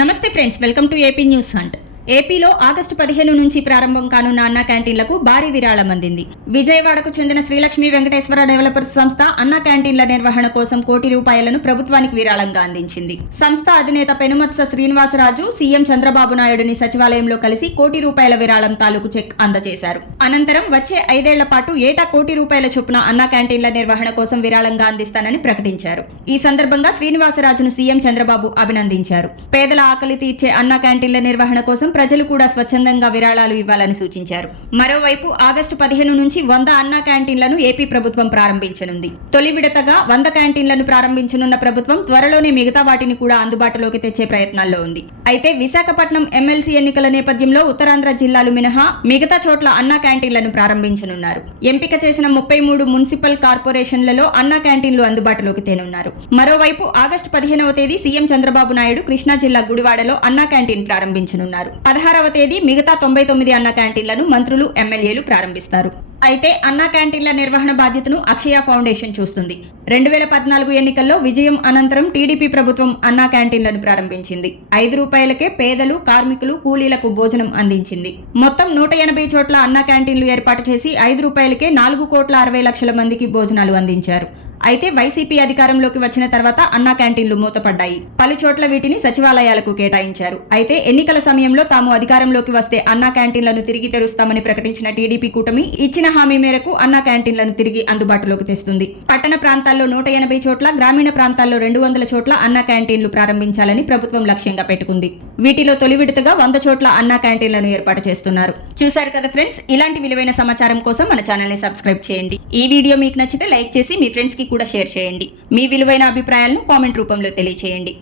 నమస్తే friends welcome to AP news hunt. ఏపీలో August పదిహేను నుంచి ప్రారంభం కానున్న అన్నా క్యాంటీన్లకు భారీ విరాళం అందింది. విజయవాడకు చెందిన శ్రీలక్ష్మి వెంకటేశ్వర డెవలపర్స్ సంస్థ అన్నా క్యాంటీన్ల నిర్వహణ కోసం కోటి రూపాయలను ప్రభుత్వానికి విరాళంగా అందించింది. సంస్థ అధినేత పెనుమత్స శ్రీనివాసరాజు సీఎం చంద్రబాబు నాయుడుని సచివాలయంలో కలిసి కోటి రూపాయల విరాళం తాలూకు చెక్ అందజేశారు. అనంతరం వచ్చే ఐదేళ్ళ పాటు ఏటా కోటి రూపాయల చొప్పున అన్నా క్యాంటీన్ల నిర్వహణ కోసం విరాళంగా అందిస్తానని ప్రకటించారు. ఈ సందర్భంగా శ్రీనివాసరాజును సీఎం చంద్రబాబు అభినందించారు. పేదల ఆకలి తీర్చే అన్నా క్యాంటీన్ల నిర్వహణ కోసం ప్రజలు కూడా స్వచ్ఛందంగా విరాళాలు ఇవ్వాలని సూచించారు. మరోవైపు ఆగస్టు పదిహేను నుంచి వంద అన్నా క్యాంటీన్లను ఏపీ ప్రభుత్వం ప్రారంభించనుంది. తొలి విడతగా వంద క్యాంటీన్లను ప్రారంభించనున్న ప్రభుత్వం త్వరలోనే మిగతా వాటిని కూడా అందుబాటులోకి తెచ్చే ప్రయత్నాల్లో ఉంది. అయితే విశాఖపట్నం ఎమ్మెల్సీ ఎన్నికల నేపథ్యంలో ఉత్తరాంధ్ర జిల్లాలు మినహా మిగతా చోట్ల అన్నా క్యాంటీన్లను ప్రారంభించనున్నారు. ఎంపిక చేసిన ముప్పై మూడు మున్సిపల్ కార్పొరేషన్లలో అన్నా క్యాంటీన్లు అందుబాటులోకి తేనున్నారు. మరోవైపు ఆగస్టు పదిహేనవ తేదీ సీఎం చంద్రబాబు నాయుడు కృష్ణా జిల్లా గుడివాడలో అన్నా క్యాంటీన్ ప్రారంభించనున్నారు. పదహారవ తేదీ మిగతా తొంభై తొమ్మిది అన్న క్యాంటీన్లను మంత్రులు ఎమ్మెల్యేలు ప్రారంభిస్తారు. అయితే అన్నా క్యాంటీన్ల నిర్వహణ బాధ్యతను అక్షయ ఫౌండేషన్ చూస్తుంది. రెండు వేల పద్నాలుగు ఎన్నికల్లో విజయం అనంతరం టీడీపీ ప్రభుత్వం అన్నా క్యాంటీన్లను ప్రారంభించింది. ఐదు రూపాయలకే పేదలు కార్మికులు కూలీలకు భోజనం అందించింది. మొత్తం నూట ఎనభై చోట్ల అన్నా క్యాంటీన్లు ఏర్పాటు చేసి ఐదు రూపాయలకే నాలుగు కోట్ల అరవై లక్షల మందికి భోజనాలు అందించారు. అయితే వైసీపీ అధికారంలోకి వచ్చిన తర్వాత అన్నా క్యాంటీన్లు మూతపడ్డాయి. పలు చోట్ల వీటిని సచివాలయాలకు కేటాయించారు. అయితే ఎన్నికల సమయంలో తాము అధికారంలోకి వస్తే అన్నా క్యాంటీన్లను తిరిగి తెరుస్తామని ప్రకటించిన టీడీపీ కూటమి ఇచ్చిన హామీ మేరకు అన్నా క్యాంటీన్లను తిరిగి అందుబాటులోకి తెస్తుంది. పట్టణ ప్రాంతాల్లో నూట ఎనభై చోట్ల గ్రామీణ ప్రాంతాల్లో రెండు వందల చోట్ల అన్నా క్యాంటీన్లు ప్రారంభించాలని ప్రభుత్వం లక్ష్యంగా పెట్టుకుంది. వీటిలో తొలి విడతగా వంద చోట్ల అన్నా క్యాంటీన్లను ఏర్పాటు చేస్తున్నారు. చూశారు కదా ఫ్రెండ్స్? ఇలాంటి విలువైన సమాచారం కోసం మన ఛానల్ని సబ్స్క్రైబ్ చేయండి. ఈ వీడియో మీకు నచ్చితే లైక్ చేసి మీ ఫ్రెండ్స్కి కూడా షేర్ చేయండి. మీ విలువైన అభిప్రాయాలను కామెంట్ రూపంలో తెలియచేయండి.